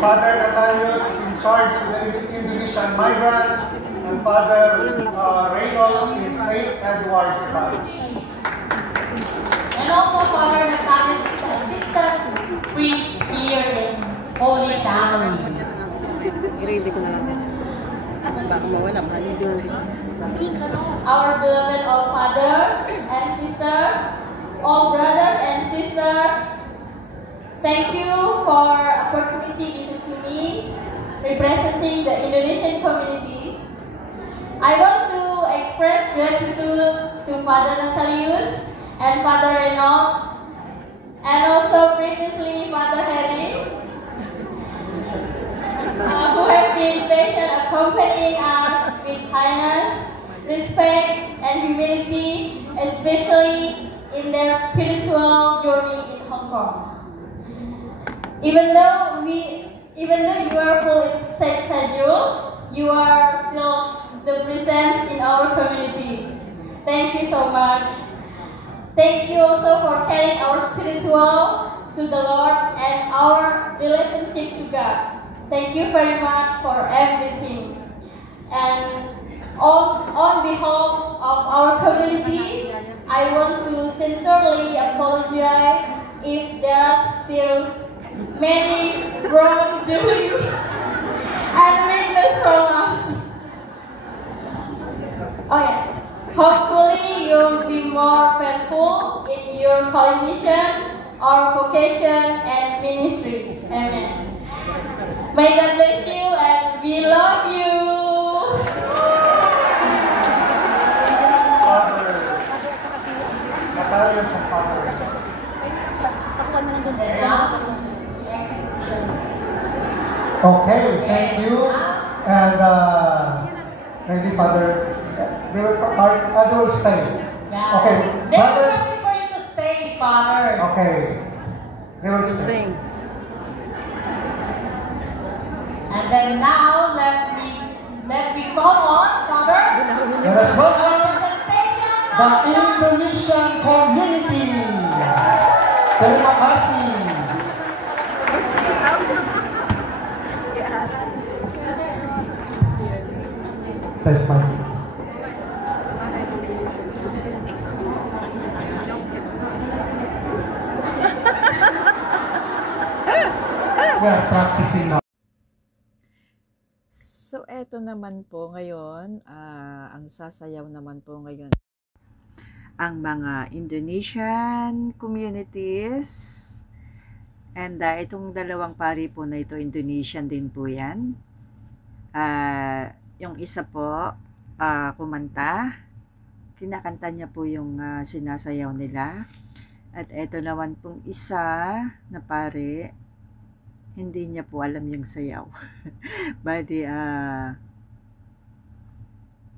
Father Natalius is in charge of the Indonesian migrants, and Father Reynolds in St. Edward's College. And also Father Natalius is the assistant priest here in Holy Family. Our beloved all fathers and sisters, all brothers and sisters, thank you for opportunity given to me representing the Indonesian community. I want to express gratitude to Father Natalius and Father Renaud, and also previously Father Harry, who have been patient accompanying us with kindness, respect, and humility, especially in their spiritual journey in Hong Kong. Even though you are full in schedules, you are still the presence in our community. Thank you so much. Thank you also for carrying our spiritual to the Lord and our relationship to God. Thank you very much for everything. And on behalf of our community, I want to sincerely apologize if there are still many wrongdoing and weakness from us. Oh yeah. Hopefully you'll be more faithful in your calling mission or vocation and ministry. Amen. May God bless you and we love you. Father Natalius and Father. Okay, thank you. And maybe Father, they will stay. Yeah. Okay, They're brothers. requesting for you to stay, fathers. Okay, they will stay. And then now let me call on Father. Let us welcome Presentation the of Indonesian community. Terima kasih. That's my name. We're practicing now. So, eto naman po ngayon, ang sasayaw naman po ngayon ang mga Indonesian communities. And itong dalawang pari po na ito, Indonesian din po yan. Yung isa po, kumanta. Kinakanta niya po yung sinasayaw nila. At eto naman pong isa na pare, hindi niya po alam yung sayaw. Bali,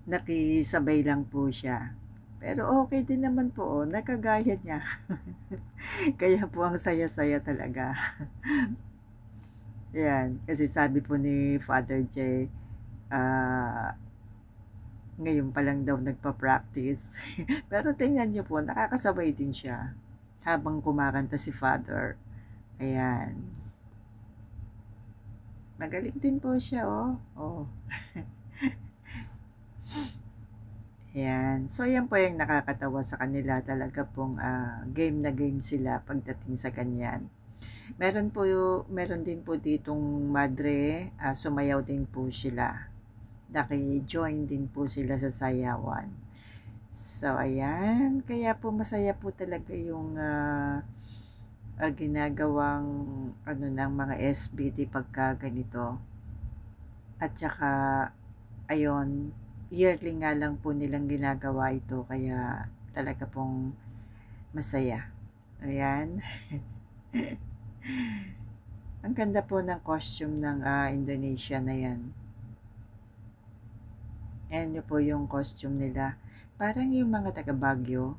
nakisabay lang po siya. Pero okay din naman po, nakagaya niya. Kaya po ang saya-saya talaga. Yan, kasi sabi po ni Father J, ngayon pa lang daw nagpa-practice. Pero tingnan niyo po, nakakasabay din siya habang kumakanta si Father. Ayan. Magaling din po siya, oh. Ayan. So, yan po yung nakakatawa sa kanila. Talaga pong game na game sila pagdating sa ganyan. Meron din po ditong madre, sumayaw din po sila. Naki-join din po sila sa sayawan. So, ayan. Kaya po masaya po talaga yung ginagawang ng mga SBT pagka ganito. At saka, ayon, yearly nga lang po nilang ginagawa ito. Kaya talaga pong masaya. Ayan. Ang ganda po ng costume ng Indonesia na yan. Ayan nyo po yung costume nila. Parang yung mga taga Baguio.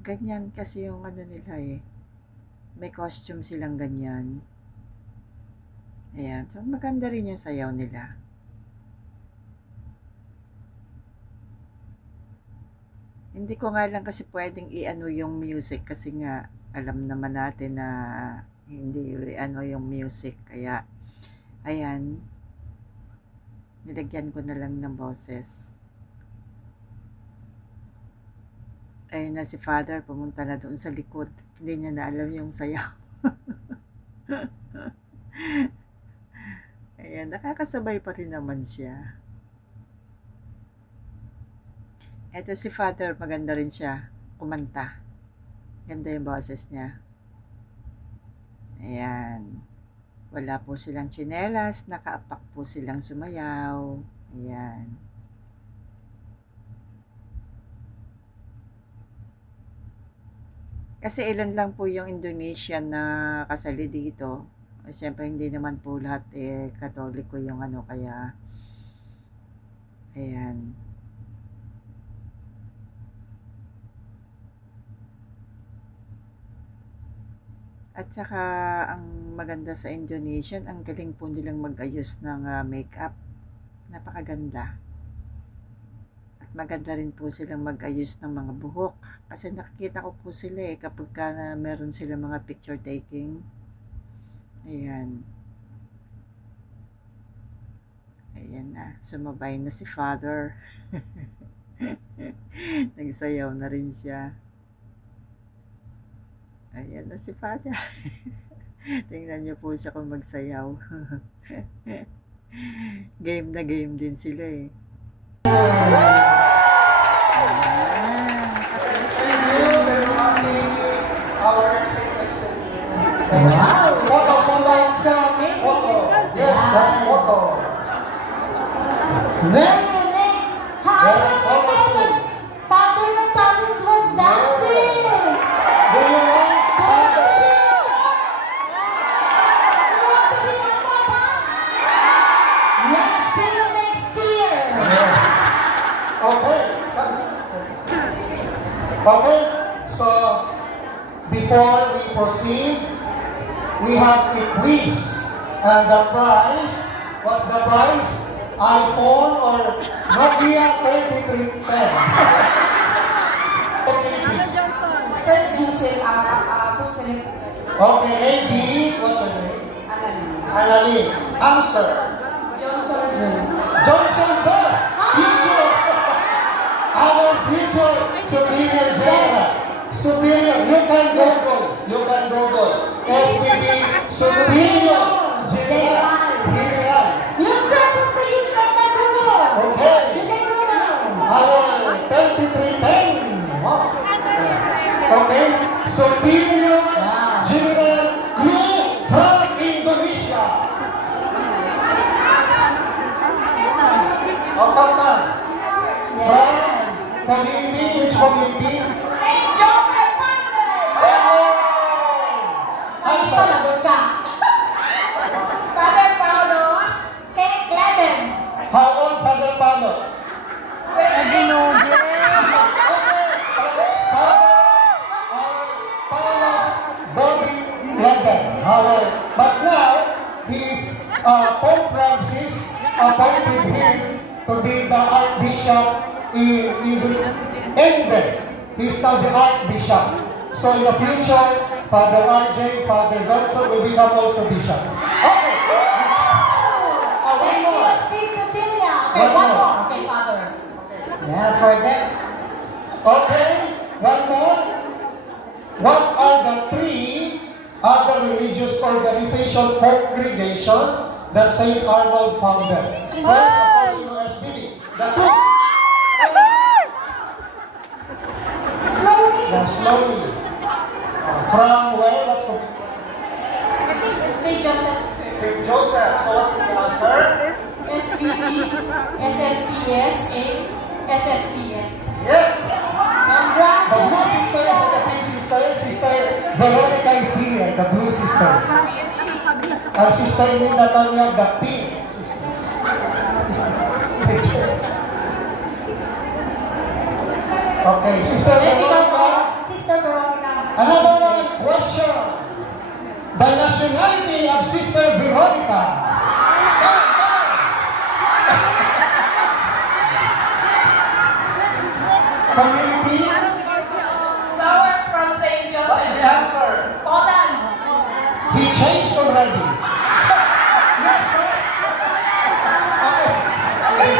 Ganyan kasi yung nila eh. May costume silang ganyan. Ayan. So maganda rin yung sayaw nila. Hindi ko nga lang kasi pwedeng i-ano yung music kasi nga alam naman natin na hindi ano yung music. Kaya, ayan, nilagyan ko na lang ng boses. Ayun na si Father, pumunta na doon sa likod. Hindi niya na alam yung sayaw. Ayan, nakakasabay pa rin naman siya. Eto si Father, maganda rin siya kumanta. Ganda yung boses niya. Ayan. Wala po silang tsinelas, nakaapak po silang sumayaw. Ayan. Kasi ilan lang po yung Indonesian na kasali dito. Siyempre hindi naman po lahat Katoliko yung ano, kaya ayan. At saka ang maganda sa Indonesian, ang galing po nilang mag-ayos ng makeup. Napakaganda. At maganda rin po silang mag-ayos ng mga buhok. Kasi nakikita ko po sila kapag meron sila mga picture taking. Ayan. Ayan na. Sumabay na si Father. Nagsayaw na rin siya. Ayan na si Father. Tingnan niyo po siya kung magsayaw. Game na game din sila Wow! Photo, photo. Photo. Yes, that photo. Very unique. How animated Father Natalis was dancing. Do you want Father? You want to see one more time? Let's see you next year. Yes. Okay. Okay. So, before we proceed, we have a quiz. And the prize, what's the prize? iPhone or Nokia 3310? Sir Joseph, Apostolic. Okay, AB, what's your name? Analy. Answer. Johnson. Johnson Bus. Future. Our future superior general. Superior. You can Google. You can Google. SPD superior general. General. You said to you can Google. Okay. You can Google. Our 3310. Wow. Okay. Superior general crew from Indonesia. Otak na. From community, which community? Joseph Father. Ay, sagot ka. Father Paulos, kay Glennon. How old Father Palos? Palos Bobby London. But now, he's Pope Francis appointed him to be the Archbishop in England. He's now the Archbishop. So in the future, Father RJ, Father Gonzo will become also Bishop. Okay. Thank you, Sis Cecilia. Okay, One one more. more. Okay, Father. Yeah, for them. Okay, one more. What are the three other religious organization congregation that St. Arnold founded? First, of course, USBD. The two. Slowly. Now, slowly. From where? What's the St. Joseph's Church. St. Joseph. So what is the answer? SBB, SSPS, and SSPS. Yes. Congrats. The Blue Sisters and the Pink Sisters. Sister Veronica is here, the Blue Sister. And Sister Nina Tanya, the Pink Sister. Okay, Sister Veronica. Sister Veronica. Another one, question. The nationality of Sister Veronica. Community. Sour from St. What's the answer? Poland. He He changed already. Yes, right? Okay.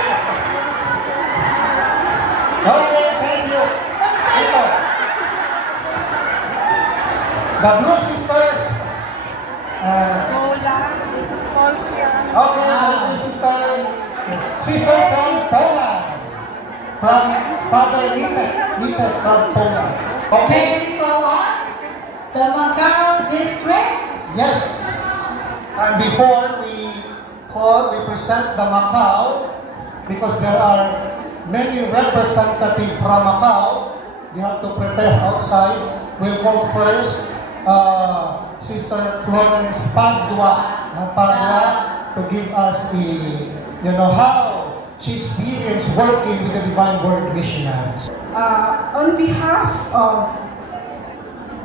Okay, thank you. Ito. The Blue Sisters. Okay, the Blue Sister. Sister from Poland. From Father Nita from Poland. Okay? May we go on? The Macau district? Yes. And before we present the Macau, because there are many representatives from Macau, you have to prepare outside. We'll go first, Sister Florence Padua, to give us the, how she experienced working with the Divine Word missionaries. On behalf of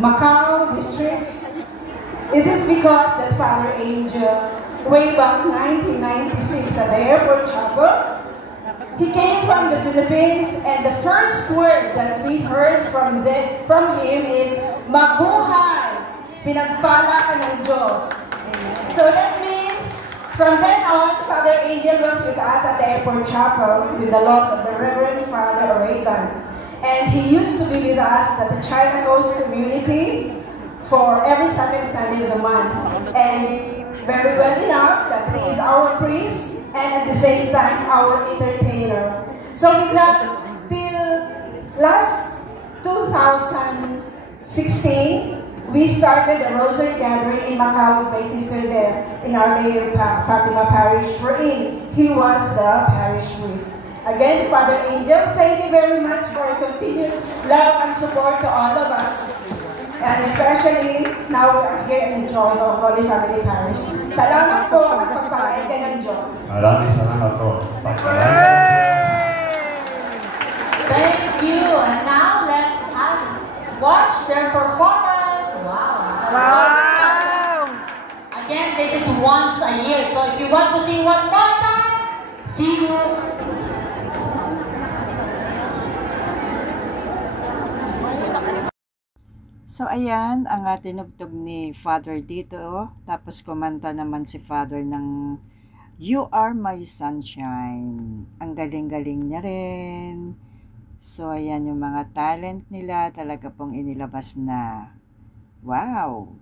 Macau district, is it because that Father Angel, way back 1996 at the airport chapel, he came from the Philippines, and the first word that we heard from him is, Mabuhay! Pinagpala ka ng Diyos. So that means, from then on, Father Angel was with us at the airport chapel with the loss of the Reverend Father Oregon. And he used to be with us at the China Coast community for every second Sunday of the month. And very well enough that he is our priest and at the same time our entertainer. So with that, till last 2016, we started a rosary gathering in Macau with my sister there in Our Lady of Fatima Parish, wherein he was the parish priest. Again, Father Angel, thank you very much for your continued love and support to all of us. And especially, now we are here and enjoy the Holy Family Parish. Salamat po at pagpalain ka ng Diyos. Maraming salamat po. Thank you. And now let us watch their performance. Wow. Wow! Again, this is once a year. So if you want to see one more time, see you. So, ayan, ang tinugtog ni Father dito. Tapos, kumanta naman si Father ng You Are My Sunshine. Ang galing-galing niya rin. So, ayan yung mga talent nila. Talaga pong inilabas na. Wow!